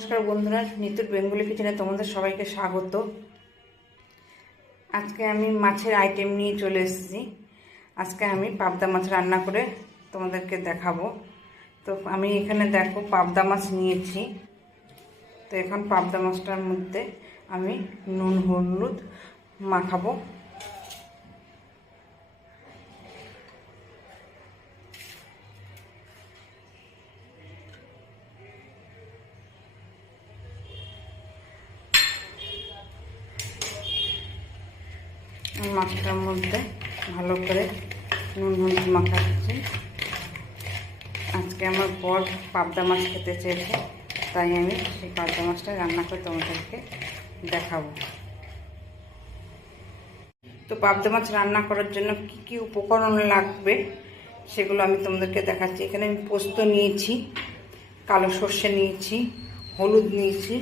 নমস্কার বন্ধুরা, নিতুর বেঙ্গলি কিচেনে তোমাদের সবাইকে স্বাগত। আজকে আমি মাছের আইটেম নিয়ে চলে এসেছি। আজকে আমি পাবদা মাছ রান্না করে তোমাদেরকে দেখাবো। তো আমি এখানে দেখো পাবদা মাছ নিয়েছি। তো এখন পাবদা মাছটার মধ্যে আমি নুন, হলুদ মাখাবো। মাছটার মধ্যে ভালো করে নুন হলুদ মাখাচ্ছি। আজকে আমার বর পাবদা মাছ খেতে চেয়েছে, তাই আমি সেই পাবদা মাছটা রান্না করে তোমাদেরকে দেখাবো। তো পাবদা মাছ রান্না করার জন্য কি কি উপকরণ লাগবে সেগুলো আমি তোমাদেরকে দেখাচ্ছি। এখানে আমি পোস্ত নিয়েছি, কালো সর্ষে নিয়েছি, হলুদ নিয়েছি,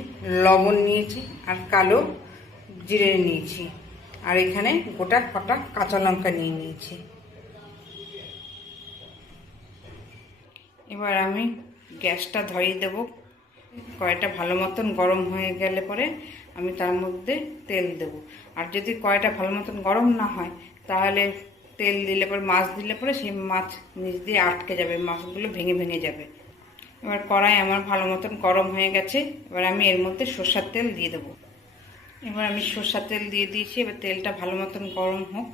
লবণ নিয়েছি আর কালো জিরে নিয়েছি। আর এখানে গোটা কটা কাঁচা লঙ্কা নিয়ে নিয়েছি। এবার আমি গ্যাসটা ধরিয়ে দেব। কয়টা ভালো মতন গরম হয়ে গেলে পরে আমি তার মধ্যে তেল দেব। আর যদি কয়টা ভালো মতন গরম না হয়, তাহলে তেল দিলে পরে, মাছ দিলে পরে সেই মাছ নিচ দিয়ে আটকে যাবে, মাছগুলো ভেঙে ভেঙে যাবে। এবার কড়াই আমার ভালো মতন গরম হয়ে গেছে। এবার আমি এর মধ্যে সর্ষার তেল দিয়ে দেবো। এবার আমি সর্ষার তেল দিয়ে দিয়েছি, এবার তেলটা ভালো মতন গরম হোক,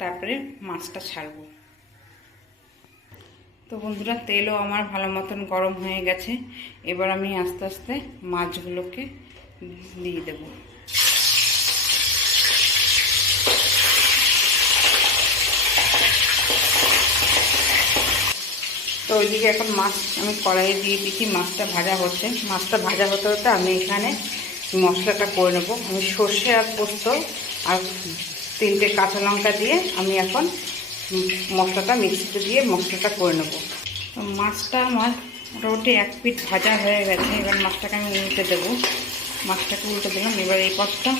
তারপরে মাছটা ছাড়বো। তো বন্ধুরা, তেলও আমার ভালো মতন গরম হয়ে গেছে, এবার আমি আস্তে আস্তে মাছগুলোকে দিয়ে দেব। তো ওইদিকে এখন মাছ আমি কড়াইয়ে দিয়ে দিচ্ছি, মাছটা ভাজা হচ্ছে। মাছটা ভাজা হতে হতে আমি এখানে মশলাটা করে নেব। আমি সর্ষে আর পোস্ত আর তিনটে কাঁচা লঙ্কা দিয়ে আমি এখন মশলাটা মিক্সিতে দিয়ে মশলাটা করে নেব। মাছটা আমার মোটামুটি এক পিঠ ভাজা হয়ে গেছে। এবার মাছটাকে আমি উল্টে দেবো। মাছটাকে উল্টে দিলাম। এবার এই পথটা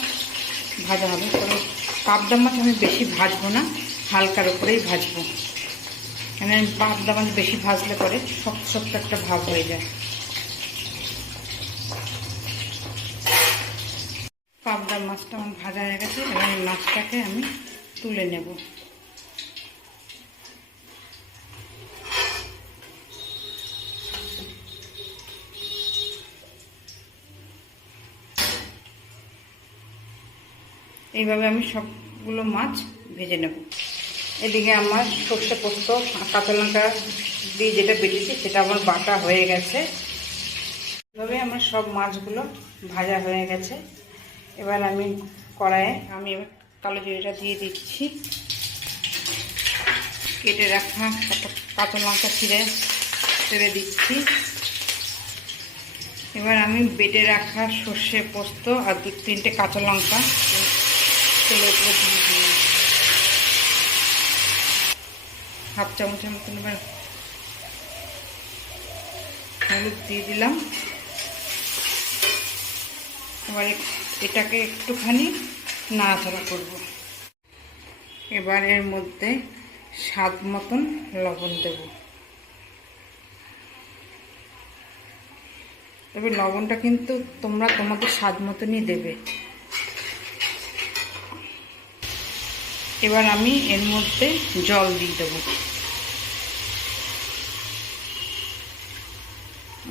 ভাজা হবে। তবে পাবদা মাছ আমি বেশি ভাজবো না। হালকার উপরেই ভাজবো। কেন পাবদা মাছ বেশি ভাজলে পরে শক্ত শক্ত একটা ভাব হয়ে যায়। পাবদা মাছটা আমার ভাজা হয়ে গেছে, এবার এই মাছটাকে আমি তুলে নেব। এইভাবে আমি সবগুলো মাছ ভেজে নেব। এদিকে আমার সর্ষে পোস্ত, কাঁচা লঙ্কা দিয়ে যেটা বেরিয়েছে সেটা আমার বাটা হয়ে গেছে। এভাবে আমার সব মাছগুলো ভাজা হয়ে গেছে। এবার আমি কড়াইয়ে, আমি কালো জিরেটা দিয়ে দিচ্ছি। কেটে রাখা কাঁচা লঙ্কা ছিঁড়ে ছেড়ে দিচ্ছি। এবার আমি বেটে রাখা সর্ষে পোস্ত আর দু তিনটে কাঁচা লঙ্কা তেলের উপরে দিয়ে দিই হাফ চামচের মতন এবার হলুদ দিয়ে দিলাম। এবার এটাকে একটুখানি নাড়াচাড়া করব। এবার এর মধ্যে স্বাদ মতন লবণ দেব। তবে লবণটা কিন্তু তোমরা তোমাদের স্বাদ মতনই দেবে। এবার আমি এর মধ্যে জল দিয়ে দেবো।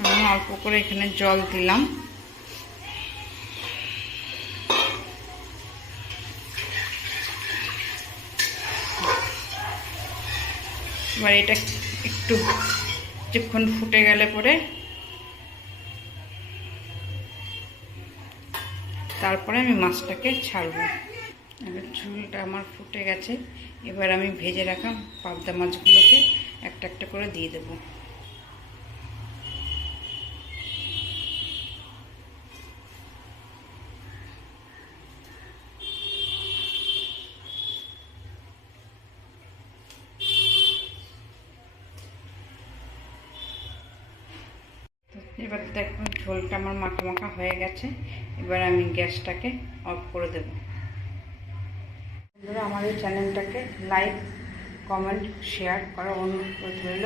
আমি অল্প করে এখানে জল দিলাম। এবার এটা একটু কিছুক্ষণ ফুটে গেলে পরে তারপরে আমি মাছটাকে ছাড়ব। এবার ঝুলটা আমার ফুটে গেছে। এবার আমি ভেজে রাখা পাবদা মাছগুলোকে একটা একটা করে দিয়ে দেবো। এবার দেখুন ঝোলটা আমার মাখা মাখা হয়ে গেছে। এবার আমি গ্যাসটাকে অফ করে দেব। বন্ধুরা, আমার এই চ্যানেলটাকে লাইক, কমেন্ট, শেয়ার করা অনুরোধ রইল।